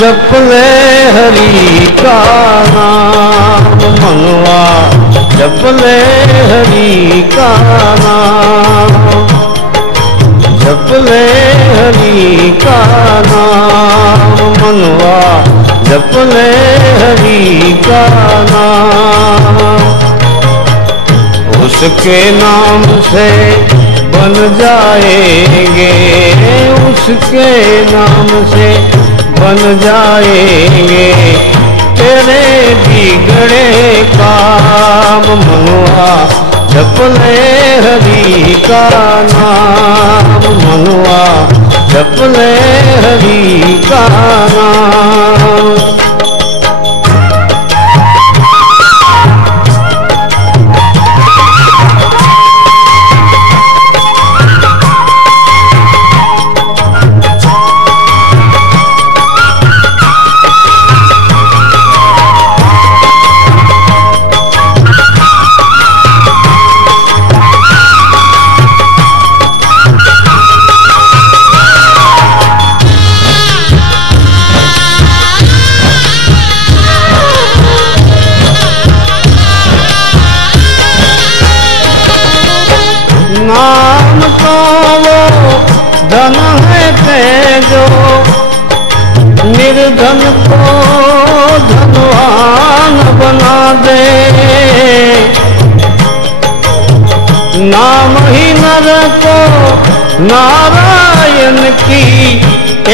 जप ले हरि का नाम मनवा, जप ले हरि का नाम, जप ले हरि का नाम मनवा, जप ले हरि का नाम। उसके नाम से बन जाएंगे, उसके नाम से बन जाएंगे तेरे बिगड़े काम मनवा, जप ले हरि का नाम मनवा, जप ले हरि का नाम। नाम तो वो धन है तेजो, निर्धन को धनवान बना दे। नाम ही नर को नारायण की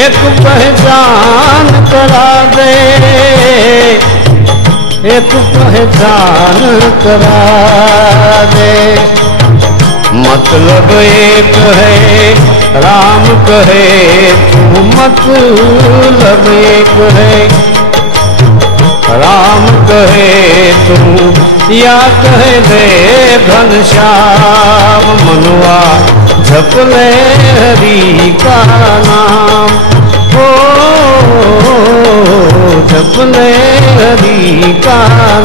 एक पहचान करा दे, एक पहचान करा दे। मतलब एक है राम कहे तू, मतलब एक है राम कहे तू, या कहे दे घनश्याम मनवा, जप ले हरि का नाम। ओ जप ले हरि का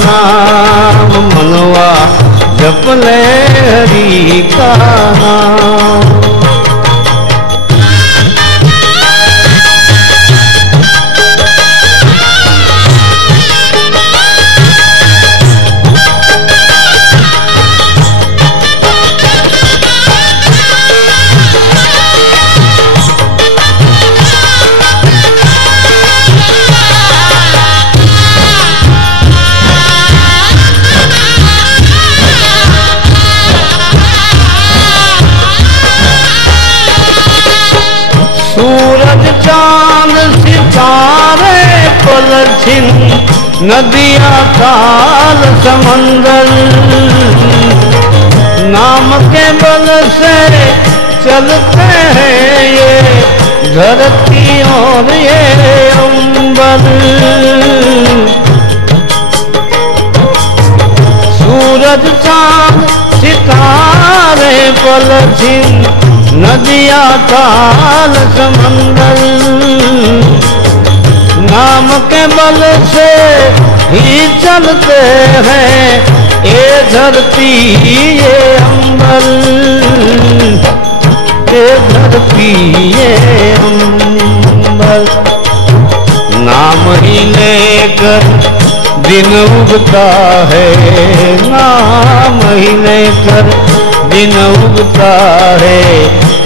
नाम मनवा, जप ले हरि का नाम। सूरज चांद सितारे पलछिन, नदियाँ ताल समंदर, नाम के बल से चलते हैं ये धरती और ये अंबर। सूरज चांद सितारे पलछिन, नदियाँ ताल समंदर, नाम के बल से ही चलते हैं ये धरती ये अंबर, ये धरती ये अंबर। नाम ही लेकर दिन उगता है, नाम ही लेकर दिन उगता है,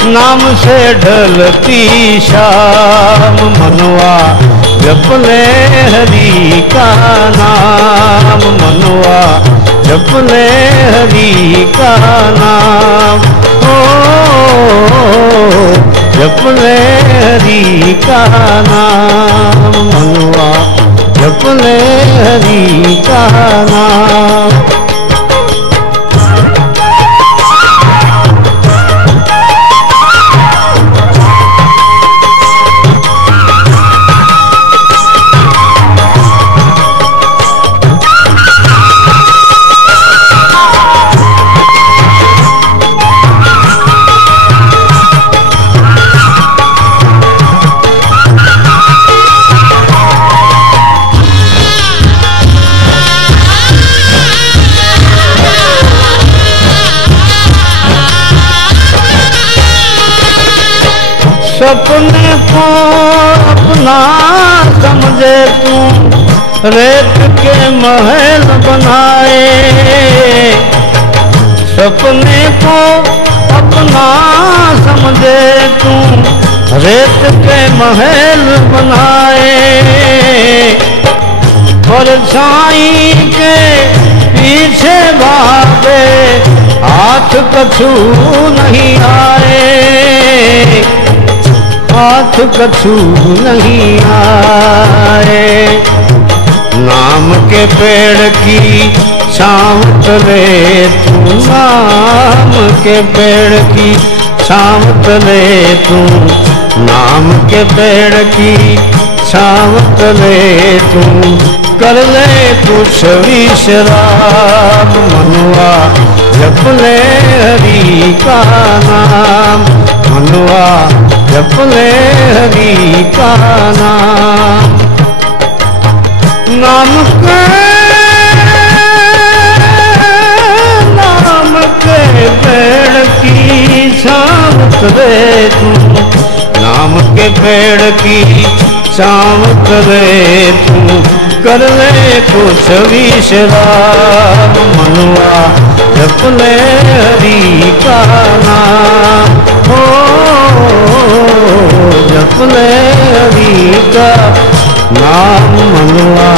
नाम से ढलती शाम मनवा, जप ले हरि का नाम मनवा, जप ले हरि का नाम। ओ जप ले हरि का नाम मनवा, जप ले हरि का नाम। सपने को अपना समझ समझे तू रेत के महल बनाए, सपने को अपना समझे तू रेत के महल बनाए, परछाई के पीछे भागे हाथ कछु नहीं आए, हाथ कछु नहीं आए। नाम के पेड़ की छाँव तले तू, नाम के पेड़ की छाँव तले तू, नाम के पेड़ की छाँव तले तू, कर ले कुछ विश्राम मनुआ, जप ले हरि का नाम मनुआ, जप ले हरि का नाम। नाम के पेड़ की छाँव तले तू, नाम के पेड़ की छाँव तले तू, कर ले कुछ विश्राम मनुआ, जप ले हरि का नाम, हो जप ले हरि का नाम मनुआ,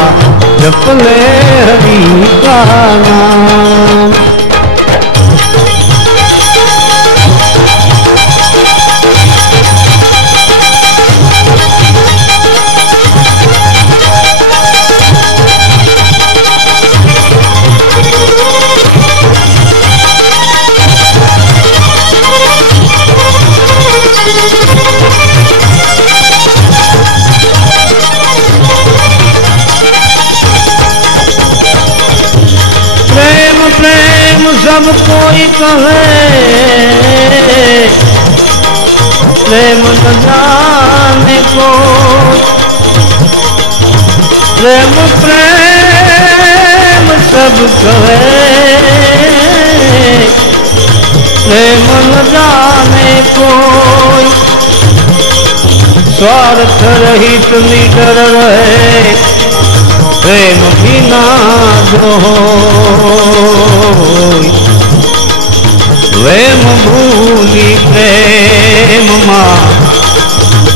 जप ले हरि का नाम। प्रेम सब कोई कहे, प्रेम न जाने को, प्रेम प्रेम सब कहे, प्रेम न जाने कोई, स्वार्थ रहित निडर रहे, प्रेम बिना जो प्रेम भूली प्रेम माँ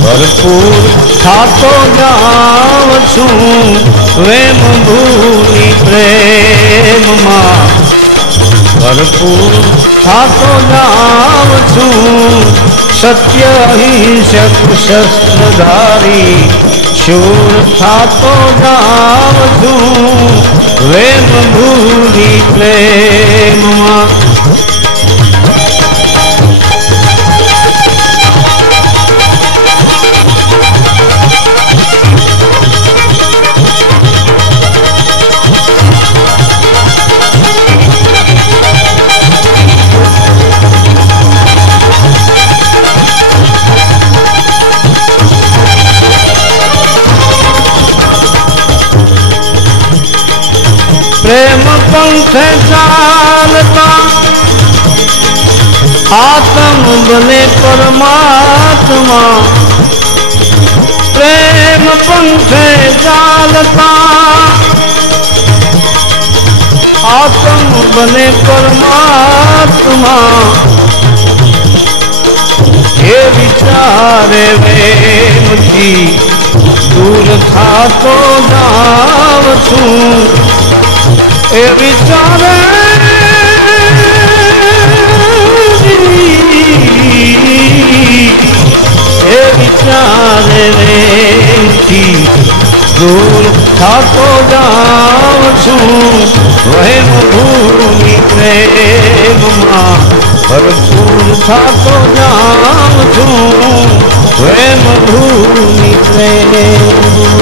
भरपूर खातो जाव छू, प्रेम भूली प्रेम माँ भरपूर खातो जाव छू, सत्य अहिंसक शस्त्रधारी शूर खातो जाव छू, प्रेम भूली प्रेम माँ। प्रेम पंथ चालता आत्म बने परमात्मा, प्रेम पंथ चालता आत्म बने परमात्मा, ये विचारे प्रेम की दूर था तो जाव छू, ए विचारे ए विचारे थी दूर था तो जाव छू, वह भूमि प्रेम माँ भरपूर था तो जाव छू, वह भूमि प्रेम।